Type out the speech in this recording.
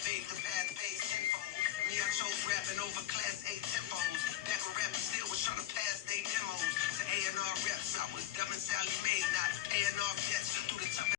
paved the path face tenfold. Me, I chose rapping over class A tempos. Back when rappers still was trying to pass they demos. To A&R reps, I was dumb and Sally Mae, not paying off debts through the tough